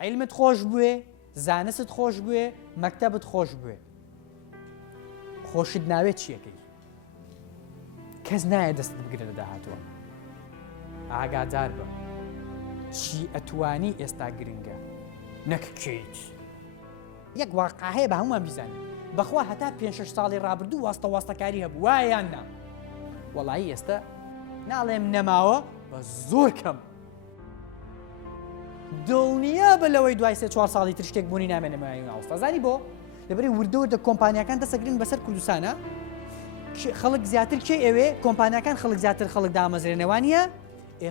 علمت خۆش بوێ زانست خۆش بوێ مەکتەبت خۆش بوێ خۆشت ناوێت چیەکەی کەس نایە دەستت بگرێت لە داهاتوە ئاگادار بە چی ئەتوانی ئێستا گرنگە نەککەیت یەک واقع هەیە بە هەمومان بیزانین بەخوا هەتا 5-6 ساڵی ڕابردوو واستەکاری هەبوو وایان نا وەڵایی ئێستا ناڵێم نەماوە بە زۆر کەم دڵنیا بە لەوەی دوای 3-4 ساڵی تر شتێک بوونی نامێنە مایە ئاوستا زانی بۆ لەبەری وردەوردە کۆمپانیەکان دەسەگرن بەسەر کوردستانە خەڵک زیاتر کێ ئەوێ کۆمپانیەکان خەڵک زیاتر خەڵک دامەزرێنەوانیە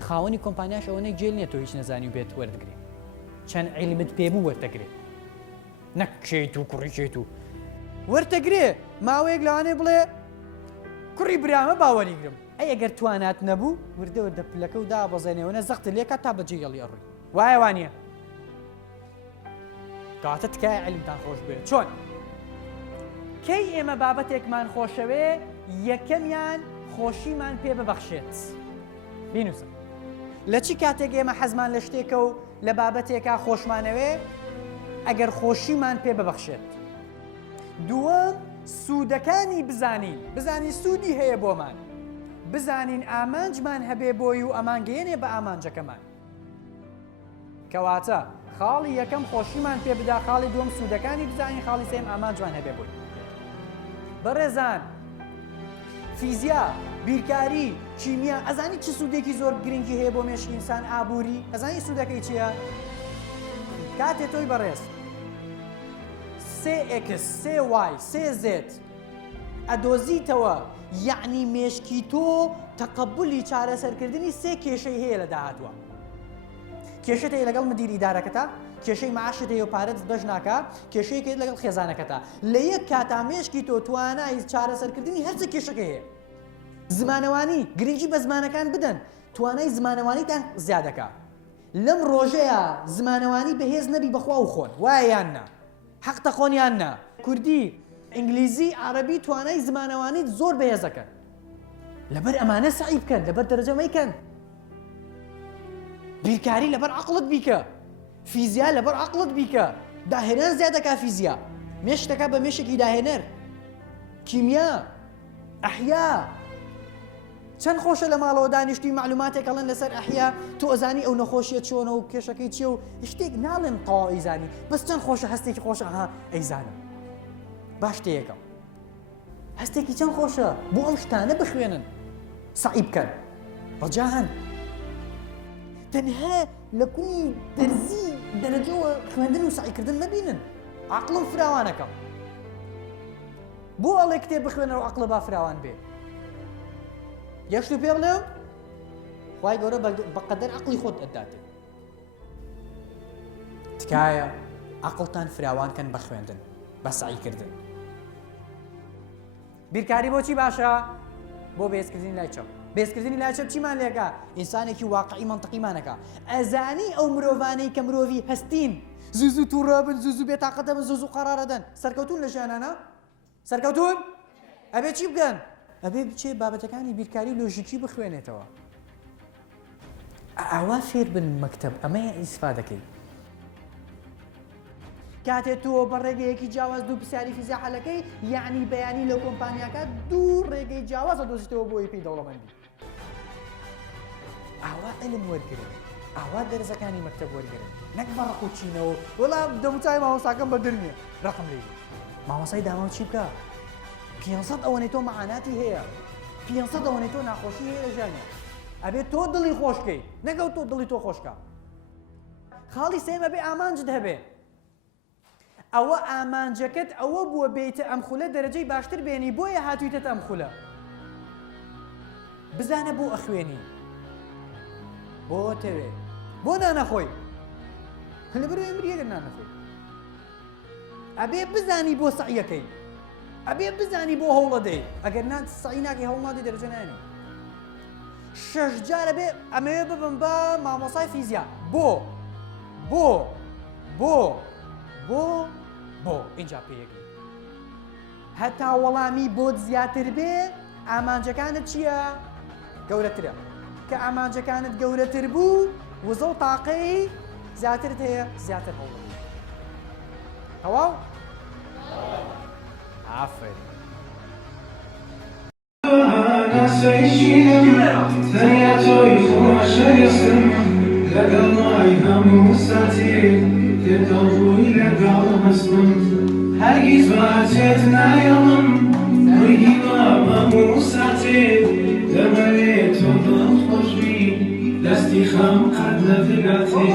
خاوەنی کۆمپانیاش ئەوەنەی جێل نییە تۆ هیچ نەزانی و بێت وەردەگرێت چەند عیلمت پێبوو وەرتەگرێت نەکشێت و کوڕیکێت و وەرتەگرێ ماوەیەک لەوانێ بڵێ کوڕی برامە باوەریگرم ئەی ئەگەر توانات نەبوو وردەوردە پلەکە و دابەزێنەوەنە زەختە لێکە تا بەجێ گەڵی ئەڕووی وایە وانە کاتە تکایە عیلمتان خۆش بێت چۆن کەی ئێمە بابەتێکمان خۆشەوێ یەکەمیان خۆشیمان پێ ببەخشێت بینوسە لە چی کاتێک ئێمە حەزمان لە شتێکە و لە بابەتێکا خۆشمانەوێ ئەگەر خۆشیمان پێ ببەخشێت دووەم سوودەکانی بزانین سوودی هەیە بۆمان بزانین ئامانجمان هەبێ بۆی و ئەمانگەیەنێ بە ئامانجەکەمان کەواتە خاڵی یەکەم خۆشیمان پێ بدا خاڵی دووەم سوودەکانی بزانین خاڵی سێم ئامانجمان هەبێ بۆی بەڕێزان فیزیا بیرکاری کیمیا ئەزانی چ سوودێکی زۆر گرنگی هەیە بۆ مێشکی ئینسان ئابووری ئەزانی سوودەکەی چییە کاتێ تۆی بەڕێز 3x 3y 3z ئەدۆزیتەوە یعنی مێشکی تۆ تەقەبولی چارەسەرکردنی 3 کێشەی هەیە لە داهاتوە کێشەت هەیە لەگەڵ مدیری ئیدارەکەتە کێشەی معاشت هەیە و پارەت بەش ناکە کێشەیەکێت لەگەڵ خێزانەکەتە لە یەک کاتا مێشکی تۆ توانای چارەسەرکردنی هەرچە کێشەکە هەیە زمانەوانی گرنگی بە زمانەکان بدەن توانای زمانەوانیتان زیادەکە لەم ڕۆژەیە زمانەوانی بەهێز نەبی بەخوا و خۆن وایە یان نا حەق تەخۆنیان نا کوردی ئینگلیزی عەرەبی توانای زمانەوانیت زۆر بەهێزەکەن لەبەر ئەمانە سعی بکەن لەبەر دەرەجە مەیکەن بیرکاری لەبەر عەقڵت بیکە فیزیا لەبەر عەقڵت بیکە داهێنان زیادەکە فیزیا مێشتەکە بە مێشێکی داهێنەر کیمیا ئەحیا چەند خۆشە لە ماڵەوە دانیشتی معلوماتێک هەڵێن لەسەر ئەحیا تۆ ئەزانی ئەو نەخۆشیە چۆنە و کێشەکەی چیە و شتێک ناڵێن تەواو ئەیزانی بەس چەند خۆشە هەستێکی خۆشە ها ئەیزانم باش شتێکە هەستێکی چەند خۆشە بۆ ئەم شتانە بخوێنن سعی بکەن ڕەجا هەن تەنها لە کونی دەرزی دەرەجەوە خوێندن و سعیکردن نەبینن عەقڵم فراوانەکەم بۆ ئەڵێ کتێب بخوێنەوە عەقڵە با فراوان بێ یەشت و پێ بڵێم خوای گەورە بەقەدەر عەقڵی خۆت ئەداتێ تکایە عەقڵتان فراوانکەن بە خوێندن بە سعیکردن بیرکاری بۆچی باشە بۆ بێزکردنی لای چەپ بێزکردنی لای چەپ چیمان لێکە ئینسانێکی واقعی مەنتەقیمانەکە ئەزانی ئەو مرۆڤانەی کە مرۆڤی هەستین زوو تووڕەبن زوو بێتاقەتە بن زوو قەرارەدەن سەرکەوتون لە ژیانانە سەرکەوتون ئەبێ چی بکەن ئەبێ بچێ بابەتەکانی بیرکاری لۆژیکی بخوێنێتەوە ئاوا فێر بن مەکتەب ئەمەیە ئیسفادەکەی کاتێ تۆ بە ڕێگەیەکی جیاواز دوو پرسیاری فیزیا حەلەکەی یعنی بەیانی لەو کۆمپانیاکە دوو ڕێگەی جیاواز دۆزیتەوە بۆی پێی دەوڵەمەندی ئاوا عیلم وەرگرن ئاوا دەرزەکانی مەکتەب وەرگرن نەک بە ڕق و چینەوە وەڵام دەموچای مامۆستاکەم بەدر نییە ڕقم لێ مامۆستای داماوە چی بکە 500 ئەوەنەی تۆ مەعاناتی هەیە 500 ئەوەنەی تۆ ناخۆشی هەیە لە ژیانە ئەبێت تۆ دڵی خۆشکەی نەگەوت تۆ دڵی تۆ خۆشکە خاڵی سێمە بێ ئامانجت هەبێ ئەوە ئامانجەکەت ئەوە بووە بێتە ئەم خولە دەرەجەی باشتر بێنی بۆیە هاتوویتە ئەم خولە بزانە بۆ ئەخوێنی بۆ تەوێ بۆ نانەخۆی لەبەر ئەمریەگەر نانەخۆی ئەبێ بزانی بۆ سەعیەکەی ئەبێ بزانی بۆ هەوڵە دەی ئەگەر نان سەعی ناکەی هەوڵ نادەی دەرەجە نایەنی 6 جارە بێ ئەمەوێ ببم بە مامۆسای فیزیا بۆ اینجا پێیەکەی هەتا وەڵامی بۆت زیاتر بێ ئامانجەکانت چییە؟ گەورەترە کە ئامانجەکانت گەورەتر بوو وزە و تاقەی زیاترت هەیە زیاتر هەوڵ تەواو ئافرین تەنیا تۆی خۆشەویستم لەگەڵ وای هەموو ساتێ تێدڵ بووی لەگەڵ هەستم هەرگیز بەجێت نایەڵم ڕووی وام هەموو ساتێ دەمەوێت تۆ دڵخۆشبی دەستی خەم قەت لە دلاتێ